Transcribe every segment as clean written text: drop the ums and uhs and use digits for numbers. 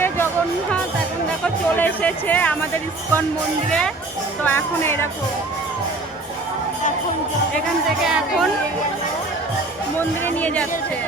থেকে জগন্নাথ এখন দেখো চলে এসেছে আমাদের ইস্কন মন্দিরে। তো এখন এরকম এখান থেকে এখন মন্দিরে নিয়ে যাচ্ছে।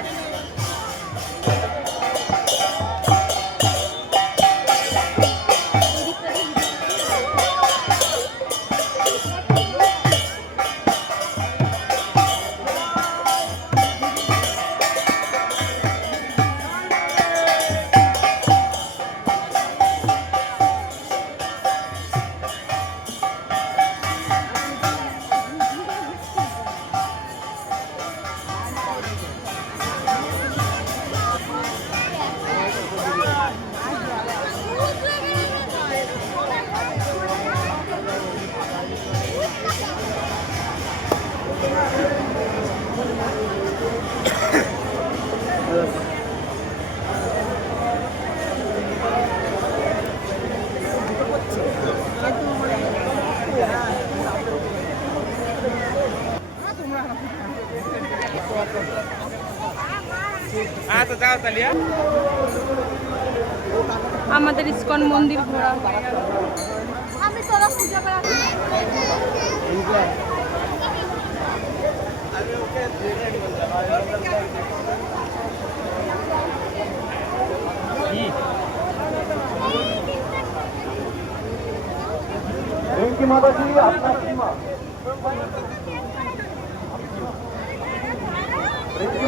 আমাদের ইস্কন মন্দির ঘোরা হয়ে গেল। আমি তোরা পূজা করা মাতাজি আপনার সীমা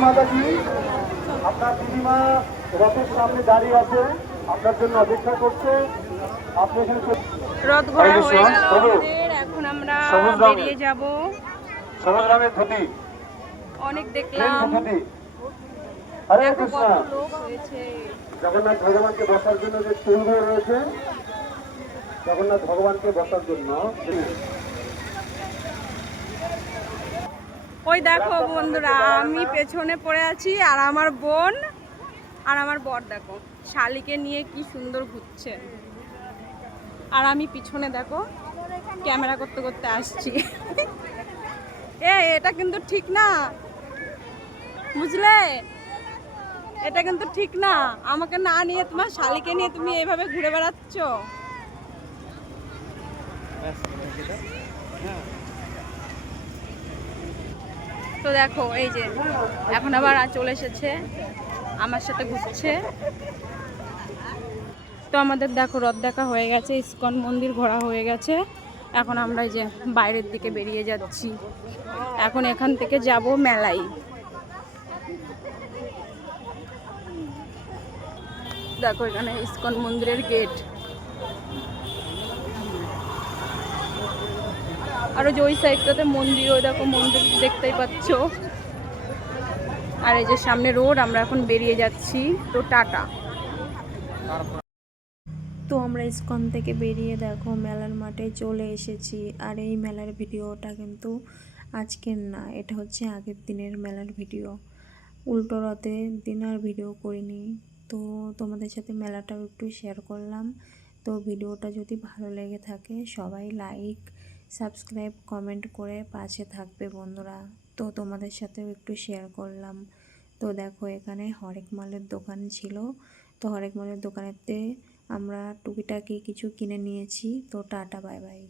মাতাজি আপনার দিদিমা রথের সামনে দাঁড়িয়ে আছে, আপনার জন্য অপেক্ষা করছে। আপনি এখানে রথ ঘোরা হয়ে গেল আমাদের, এখন আমরা বেরিয়ে যাব। সবুজ রঙের ধুতি অনেক দেখলাম, হরে দেখো কৃষ্ণ। কত লোক হয়েছে। জগন্নাথ ভগবানকে বসার জন্য যে টুলগুলো রয়েছে, জগন্নাথ ভগবানকে বসার জন্য ওই দেখো বন্ধুরা, আমি পেছনে পড়ে আছি আর আমার বোন আর আমার বর দেখো শালিকে নিয়ে কি সুন্দর ঘুরছে, আর আমি পিছনে দেখো ক্যামেরা করতে করতে আসছি। এটা কিন্তু ঠিক না, বুঝলে? এটা কিন্তু ঠিক না, আমাকে না নিয়ে তোমার শালিকে নিয়ে তুমি এইভাবে ঘুরে বেড়াচ্ছ। তো দেখো এই যে এখন আবার চলে এসেছে আমার সাথে ঘুরছে। তো আমাদের দেখো রথ দেখা হয়ে গেছে, ইস্কন মন্দির ঘোরা হয়ে গেছে। এখন আমরা এই যে বাইরের দিকে বেরিয়ে যাচ্ছি, এখন এখান থেকে যাব মেলায়। দেখো এখানে ইস্কন মন্দিরের গেট, আর ওই যে ওই সাইডটাতে মন্দির, ওই দেখো মন্দির দেখতেই পাচ্ছ। আর এই যে সামনে রোড, আমরা এখন বেরিয়ে যাচ্ছি। তো টাটা। তো আমরা ইস্কন থেকে বেরিয়ে দেখো মেলার মাঠে চলে এসেছি। আর এই মেলার ভিডিওটা কিন্তু আজকের না, এটা হচ্ছে আগের দিনের মেলার ভিডিও। উল্টো রথের দিন আর ভিডিও করিনি, তো তোমাদের সাথে মেলাটাও একটু শেয়ার করলাম। তো ভিডিওটা যদি ভালো লেগে থাকে সবাই লাইক, সাবস্ক্রাইব, কমেন্ট করে পাশে থাকবে বন্ধুরা। তো তোমাদের সাথেও একটু শেয়ার করলাম। তো দেখো এখানে হরেক মালের দোকান ছিল, তো হরেক মালের দোকানেতে আমরা টুকিটাকি কিছু কিনে নিয়েছি। তো টাটা, বাই বাই।